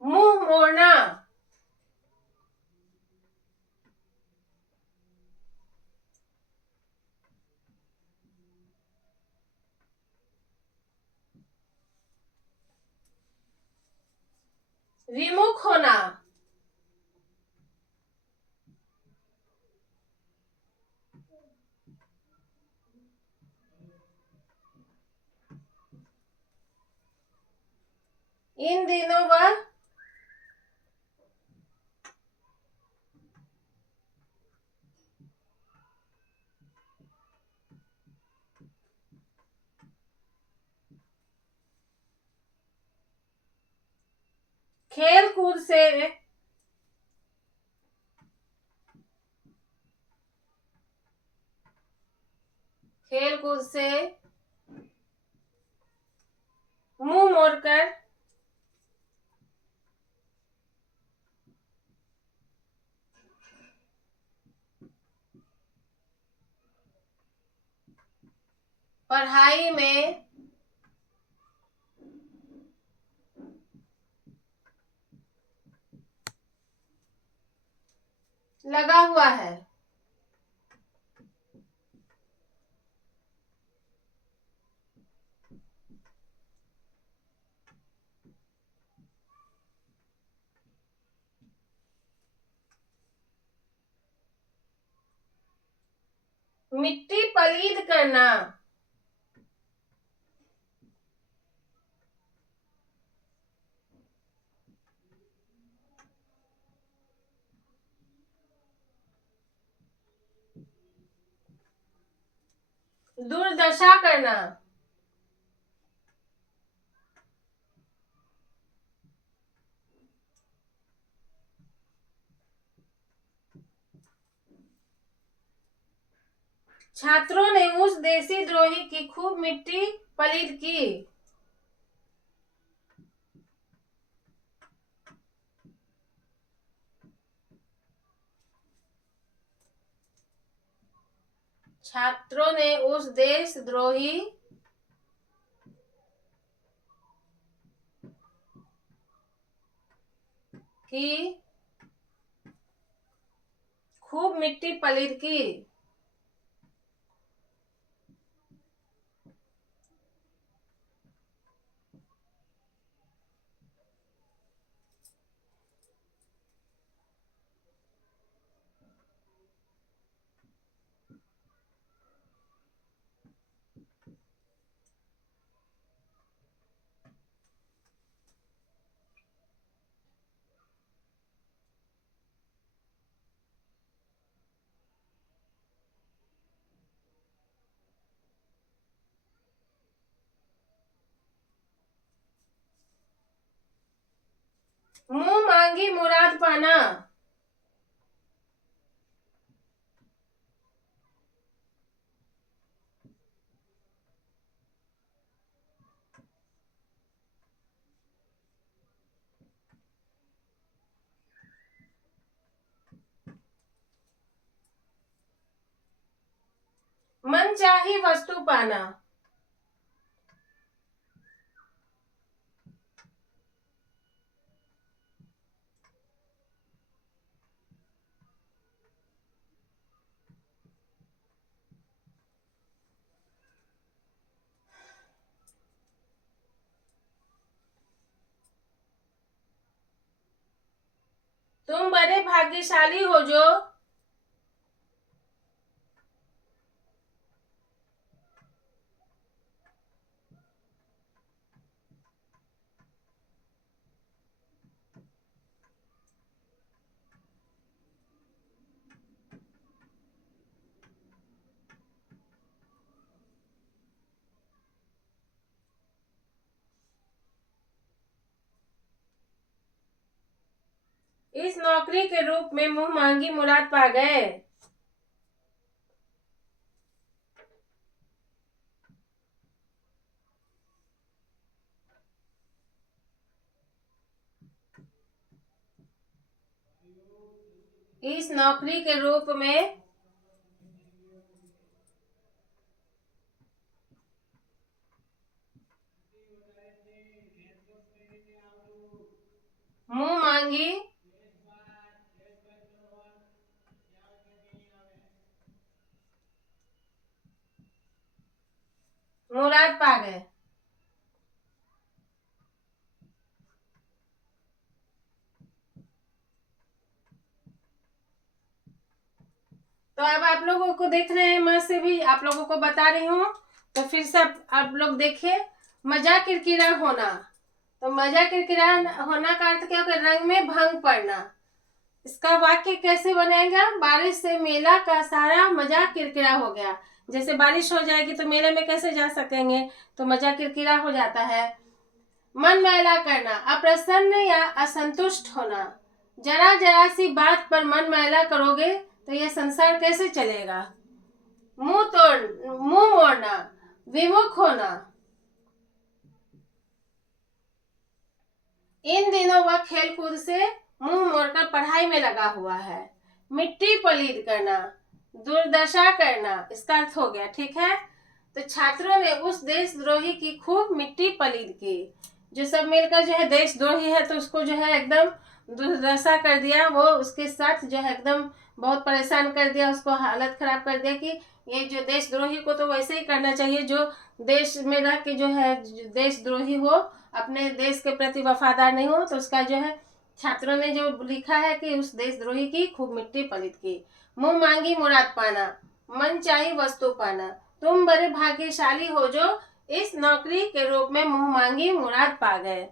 मुंह मोड़ना, विमुख होना, इन दिनों वह खेल कूद से मुंह मोड़कर पढ़ाई में लगा हुआ है। मिट्टी पलीद करना, दुर्दशा करना, छात्रों ने उस देशी द्रोही की खूब मिट्टी पलीद की। छात्रों ने उस देशद्रोही की खूब मिट्टी पलीद की। मुंह मांगी मुराद पाना, मनचाही वस्तु पाना, तुम बड़े भाग्यशाली हो जो इस नौकरी के रूप में मुंह मांगी मुराद पा गए। इस नौकरी के रूप में मुंह मांगी मुराद पा गए। तो अब आप लोगों को देख रहे हैं, मैं से भी आप लोगों को बता रही हूँ, तो फिर से आप लोग देखिए। मजा किरकिरा होना, तो मजा किरकिरा होना का अर्थ क्या होगा? रंग में भंग पड़ना। इसका वाक्य कैसे बनेगा? बारिश से मेला का सारा मजा किरकिरा हो गया। जैसे बारिश हो जाएगी तो मेले में कैसे जा सकेंगे, तो मजा किरकिरा हो जाता है। मन मैला करना, अप्रसन्न या असंतुष्ट होना। जरा जरा सी बात पर मन मैला करोगे तो यह संसार कैसे चलेगा। मुंह मोड़ना, विमुख होना। इन दिनों वह खेल कूद से मुंह मोड़कर पढ़ाई में लगा हुआ है। मिट्टी पलीद करना, दुर्दशा करना, इसका अर्थ हो गया। ठीक है, तो छात्रों ने उस देशद्रोही की खूब मिट्टी पलीद की। जो सब मिलकर जो है देशद्रोही है, तो उसको जो है एकदम दुर्दशा कर दिया। वो उसके साथ जो है एकदम बहुत परेशान कर दिया, उसको हालत खराब कर दिया कि ये जो देशद्रोही को तो वैसे ही करना चाहिए जो देश में रह के जो है देशद्रोही हो, अपने देश के प्रति वफादार नहीं हो। तो उसका जो है छात्रों ने जो लिखा है कि उस देशद्रोही की खूब मिट्टी पलीद की। मुंह मांगी मुराद पाना, मन चाही वस्तु पाना। तुम बड़े भाग्यशाली हो जो इस नौकरी के रूप में मुंह मांगी मुराद पा गए।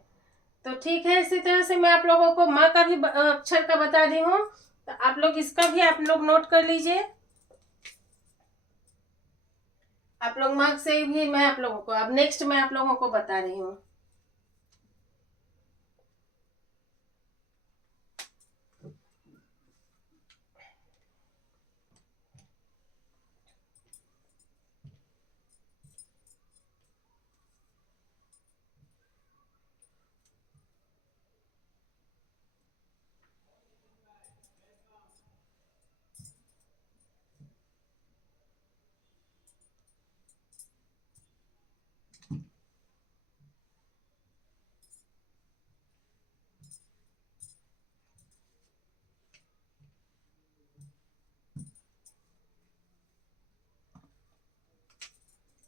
तो ठीक है, इसी तरह से मैं आप लोगों को म का भी अक्षर का बता दी हूँ, तो आप लोग इसका भी आप लोग नोट कर लीजिए। आप लोग म से भी मैं आप लोगों को अब नेक्स्ट मैं आप लोगों को बता रही हूँ।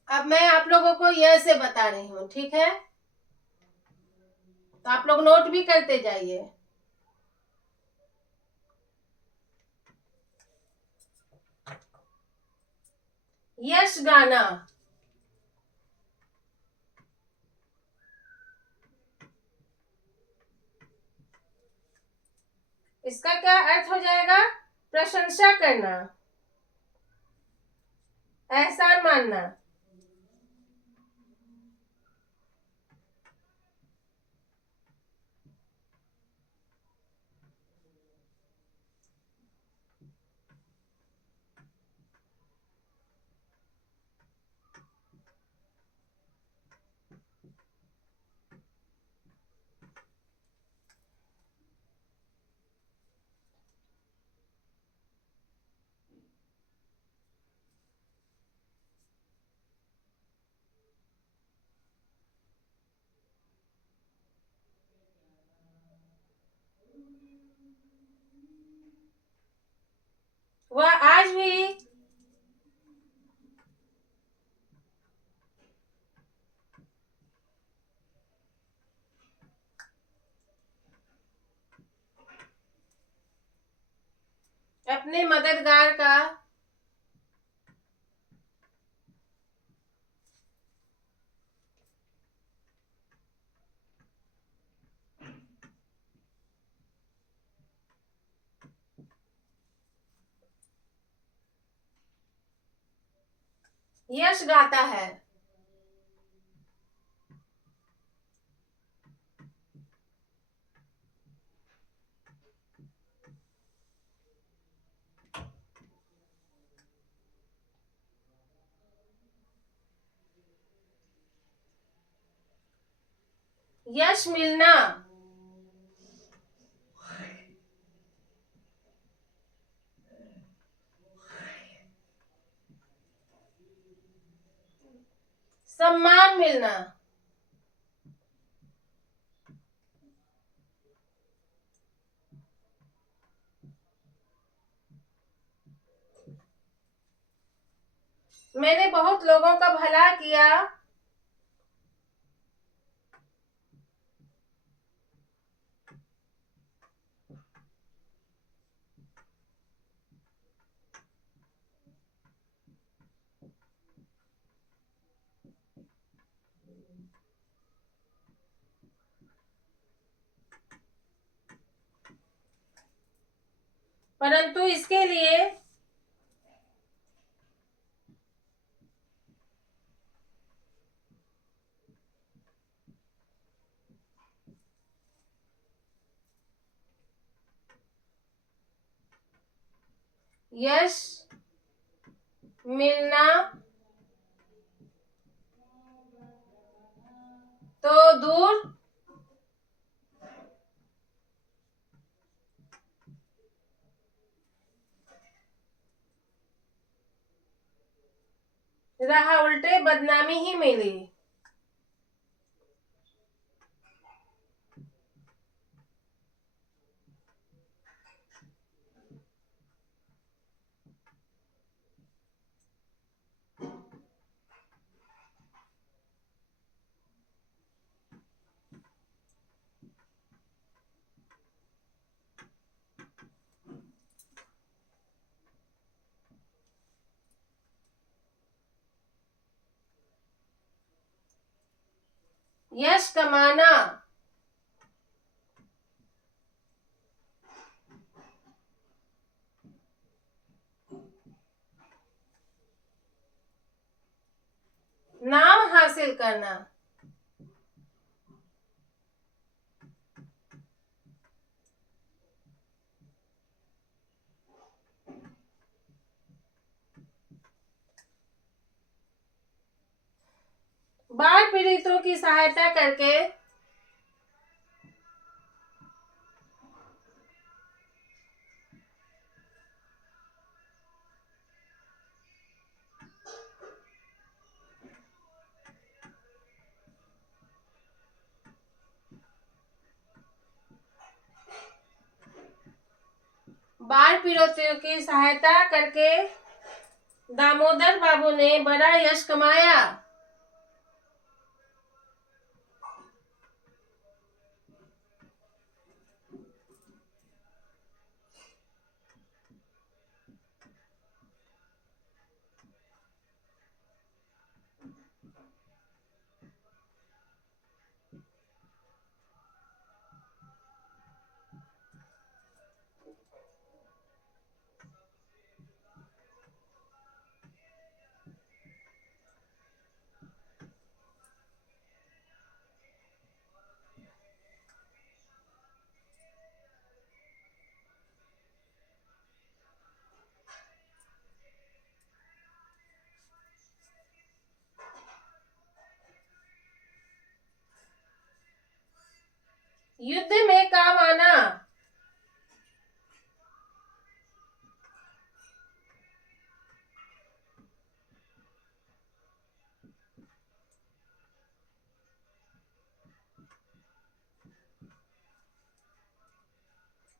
अब मैं आप लोगों को यह से बता रही हूँ, ठीक है, तो आप लोग नोट भी करते जाइए। यश गाना, इसका क्या अर्थ हो जाएगा? प्रशंसा करना, एहसान मानना। वह आज भी अपने मददगार का यश गाता है। यश मिलना, सम्मान मिलना, मैंने बहुत लोगों का भला किया, परंतु इसके लिए यश मिलना तो दूर रहा, उल्टे बदनामी ही मिली। यश कमाना नाम हासिल करना बाढ़ पीड़ितों की सहायता करके बाढ़ पीड़ितों की सहायता करके दामोदर बाबू ने बड़ा यश कमाया। युद्ध में काम आना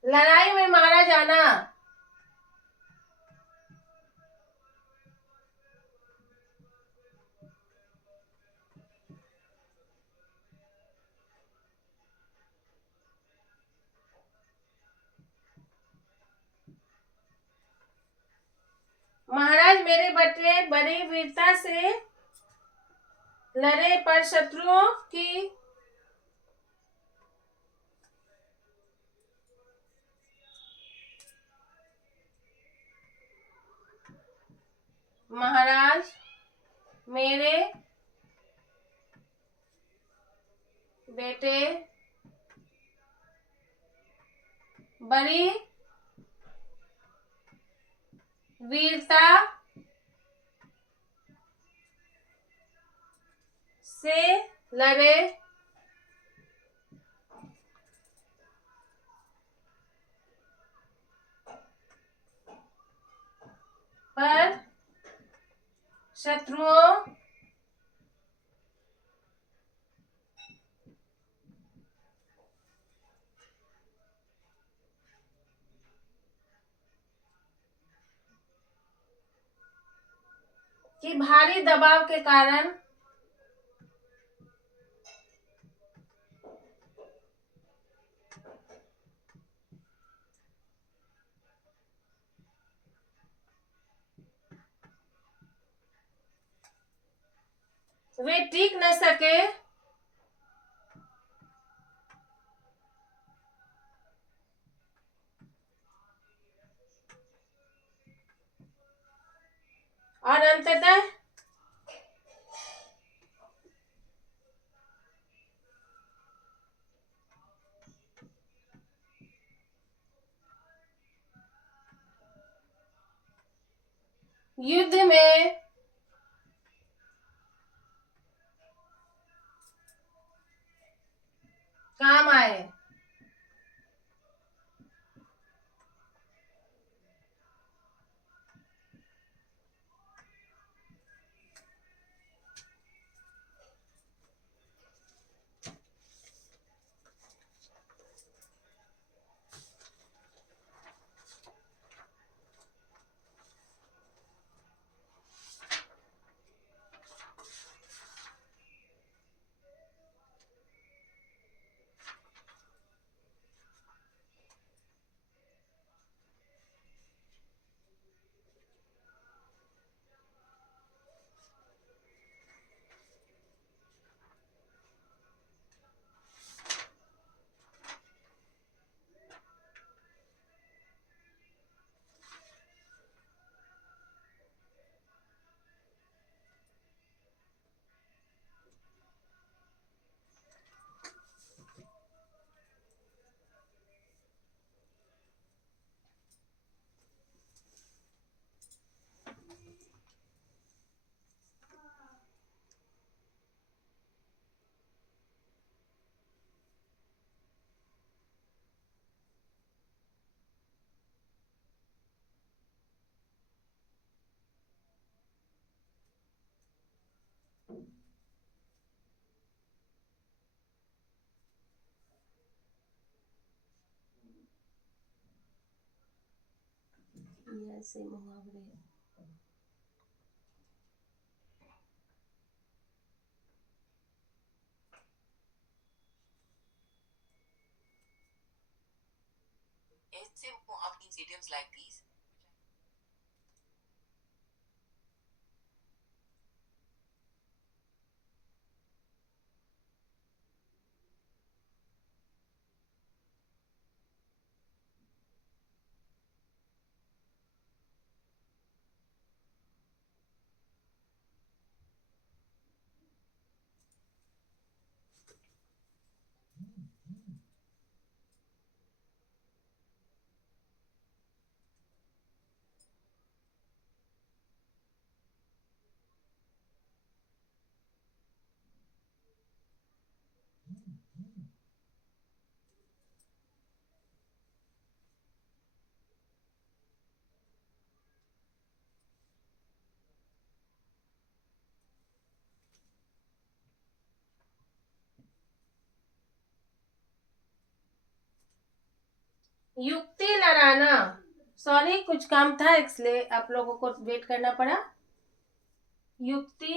लड़ाई में मारा जाना महाराज मेरे बेटे बड़ी वीरता से लड़े पर शत्रुओं की महाराज मेरे बेटे बड़ी वीरता से लड़े पर शत्रुओं की भारी दबाव के कारण वे टिक न सके और अंततः युद्ध में काम आए। ऐसे मुहावरे। ऐसे मुहावरे idioms like these. युक्ति लड़ाना। सॉरी, कुछ काम था इसलिए आप लोगों को वेट करना पड़ा। युक्ति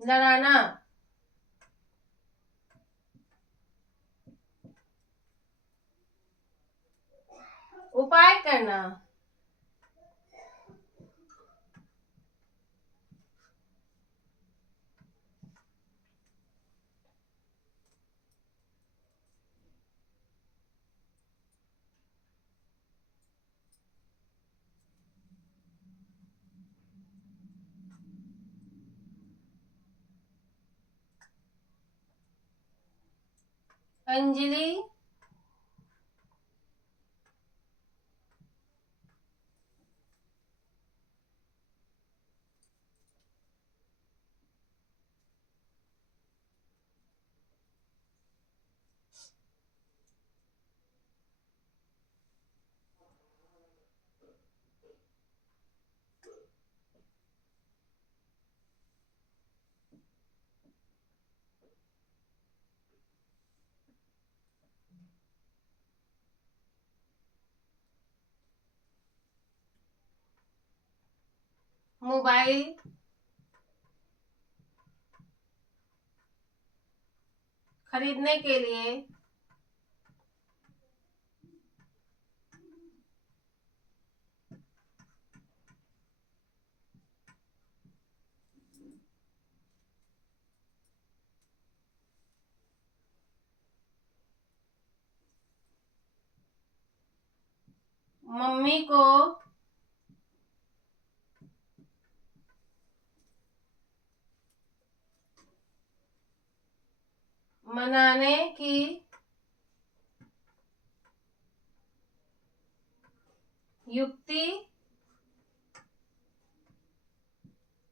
लड़ाना। उपाय करना। अंजलि मोबाइल खरीदने के लिए मम्मी को मनाने की युक्ति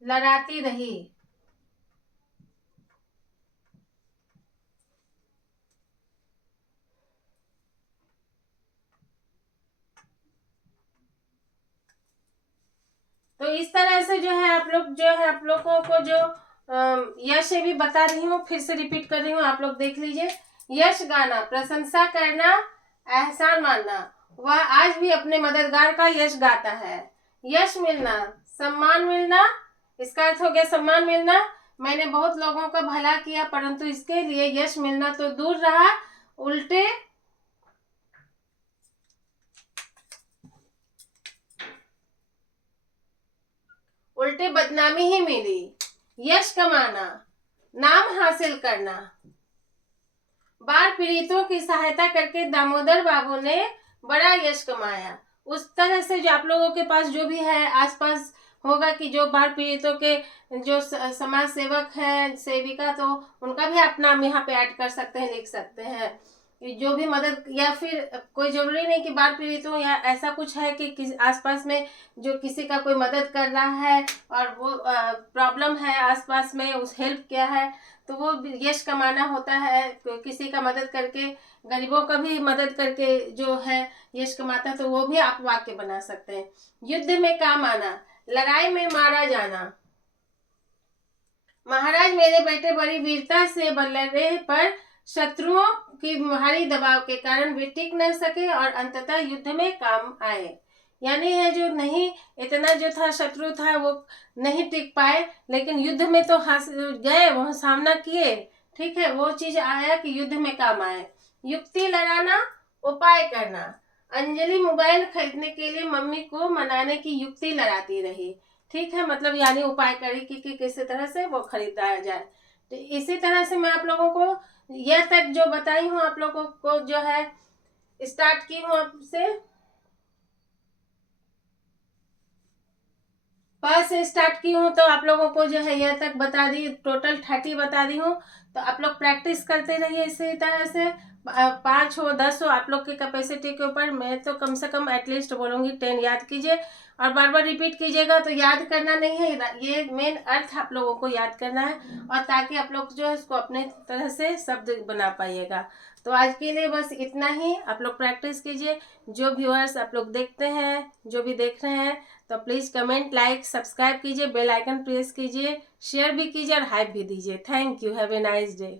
लड़ाती रही। तो इस तरह से जो है आप लोगों को जो यश भी बता रही हूँ, फिर से रिपीट कर रही हूँ, आप लोग देख लीजिए। यश गाना, प्रशंसा करना, एहसान मानना। वह आज भी अपने मददगार का यश गाता है। यश मिलना, सम्मान मिलना, इसका अर्थ हो गया सम्मान मिलना। मैंने बहुत लोगों का भला किया परंतु इसके लिए यश मिलना तो दूर रहा, उल्टे बदनामी ही मिली। यश कमाना, नाम हासिल करना। बाढ़ पीड़ितों की सहायता करके दामोदर बाबू ने बड़ा यश कमाया। उस तरह से जो आप लोगों के पास जो भी है आसपास होगा कि जो बाढ़ पीड़ितों के जो समाज सेवक है, सेविका, तो उनका भी आप नाम यहाँ पे ऐड कर सकते हैं, लिख सकते हैं। जो भी मदद, या फिर कोई जरूरी नहीं कि बाढ़ पीड़ित हो, या ऐसा कुछ है कि आसपास में जो किसी का कोई मदद कर रहा है और वो प्रॉब्लम है आसपास में, उस हेल्प किया है, तो वो यश कमाना होता है। किसी का मदद करके, गरीबों का भी मदद करके जो है यश कमाता है, तो वो भी आप वाक्य बना सकते हैं। युद्ध में काम आना, लड़ाई में मारा जाना। महाराज मेरे बेटे बड़ी वीरता से लड़े पर शत्रुओं की भारी दबाव के कारण वे टिक न सके और अंततः युद्ध में काम आए। यानी है जो नहीं, इतना जो था शत्रु था वो नहीं टिक पाए, लेकिन युद्ध में तो गए, वहां सामना किए। ठीक है, वो चीज आया कि युद्ध में काम आए। युक्ति लगाना, उपाय करना। अंजलि मोबाइल खरीदने के लिए मम्मी को मनाने की युक्ति लगाती रही। ठीक है, मतलब यानी उपाय करी कि किसी तरह से वो खरीदा जाए। तो इसी तरह से मैं आप लोगों को यह तक जो बताई हूँ, आप लोगों को जो है स्टार्ट की हूँ आपसे, से स्टार्ट की हूँ, तो आप लोगों को जो है यह तक बता दी, टोटल 30 बता दी हूँ। तो आप लोग प्रैक्टिस करते रहिए इसी तरह से। 5 हो 10 हो आप लोग की कैपेसिटी के ऊपर। मैं तो कम से कम एटलीस्ट बोलूँगी 10 याद कीजिए, और बार बार रिपीट कीजिएगा। तो याद करना नहीं है, ये मेन अर्थ आप लोगों को याद करना है, और ताकि आप लोग जो है उसको अपने तरह से शब्द बना पाइएगा। तो आज के लिए बस इतना ही। आप लोग प्रैक्टिस कीजिए। जो व्यूअर्स आप लोग देखते हैं, जो भी देख रहे हैं, तो प्लीज़ कमेंट, लाइक, सब्सक्राइब कीजिए, बेल आइकन प्रेस कीजिए, शेयर भी कीजिए और हाइप भी दीजिए। Thank you, have a nice day.